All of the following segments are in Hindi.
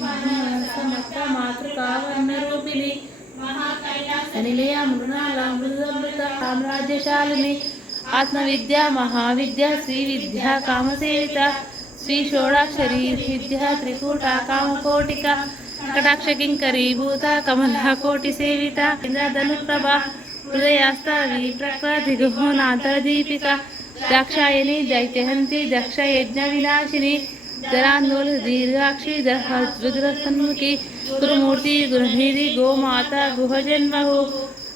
समस्त मातृका वर्णरूपिणी अनिलय मृणाल मृदमृत साम्राज्यशालिनी आत्मविद्या महाविद्या श्री विद्या कामसेविता श्री षोडाक्षरी विद्या त्रिकूटा कामकोटिका कटाक्ष किंकरीभूता कमला कोटि सेविता इंद्रधनुप्रभा हृदयास्तावी प्रकृतिगुहोनान्तरदीपिका दाक्षायणी दैत्यहन्ती दक्ष यज्ञ विनाशिनी जरांदोल दीर्घाक्षी रुद्रसन्मुखी गुरुमूर्ति गुरुनिधि गोमाता गुहजन्महु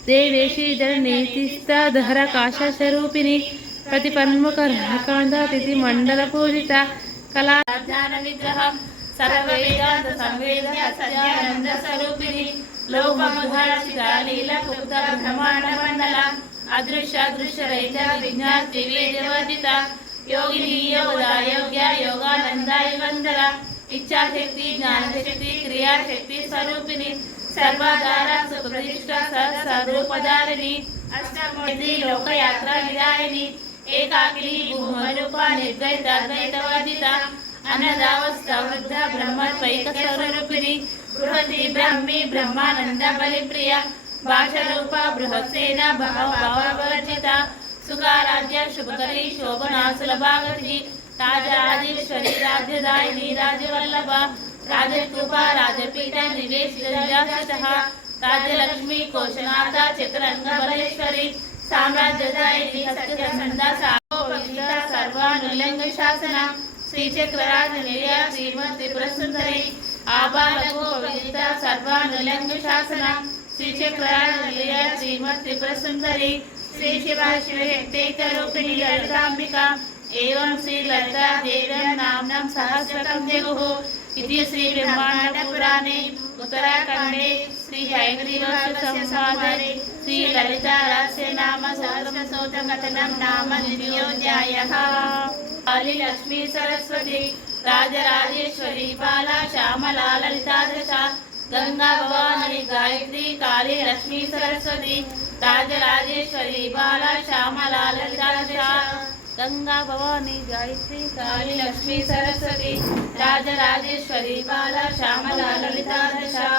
देवेशी धरणीतिस्ता धरकाशस्वरूपिणी प्रतिपन्मुखरकान्ता तिथि मंडल पूजिता कला ज्ञान विग्रह सर्ववेदांत संवेद सत्यानंद स्वरूपिणी लोकमधुरचिता लीला गुप्ता ब्रह्मांड मंडला अदृश्य दृश्य रहित विज्ञान त्रिवेदवर्जिता योगिनी योगदा योग्या योगानंदा वंदना इच्छाशक्ति ज्ञानशक्ति क्रियाशक्ति स्वरूपिणी सर्वाधारा सुप्रतिष्ठा सर्वरूपधारिणी अष्टमूर्ति लोकयात्रा विदायिनी एकाकिनी भूमरूपा निर्गत अद्वैतवर्जिता अनदावस्था वृद्धा ब्रह्मत्वैक स्वरूपिणी बृहति ब्रह्मी ब्रह्मानंद बलिप्रिया भाषरूपा बृहत्सेना भाववर्जिता सुखाराध्या शुभकरी शोभना सुलभागति राजराजेश्वरी राजदायिनी राजवल्लभा राजकृपा राजपीठ निवेशितः राजलक्ष्मी कोशनाथा चतुरंग बलेश्वरी साम्राज्यदायिनी सत्यसंधा सागोपविता सर्वानुल्लंघ शासना श्रीचक्रराज निलया श्रीमती प्रसुंदरी आबालगोपविता सर्वानुल्लंघ शासना श्रीचक्रराज निलया श्रीमती प्रसुंदरी श्री शिवा शिवशक्तिरूपिणी ललितांबिका एवं श्री ललिता देव्यां नाम्नां सहस्रकं जगुः इति श्री ब्रह्मांड पुराणे उत्तराखंडे श्री हयग्रीव संवादे श्री ललिता रहस्य नाम सहस्रसूत्र कथनं नाम द्वितीयोऽध्यायः। काली लक्ष्मी सरस्वती राजराजेश्वरी बाला श्यामला ललिता दशा गंगा भवानी गायत्री काली लक्ष्मी सरस्वती राजराजेश्वरी बाला श्यामला ललिता दशा गंगा भवानी गायत्री काली लक्ष्मी सरस्वती राजराजेश्वरी बाला श्यामला ललिता दशा।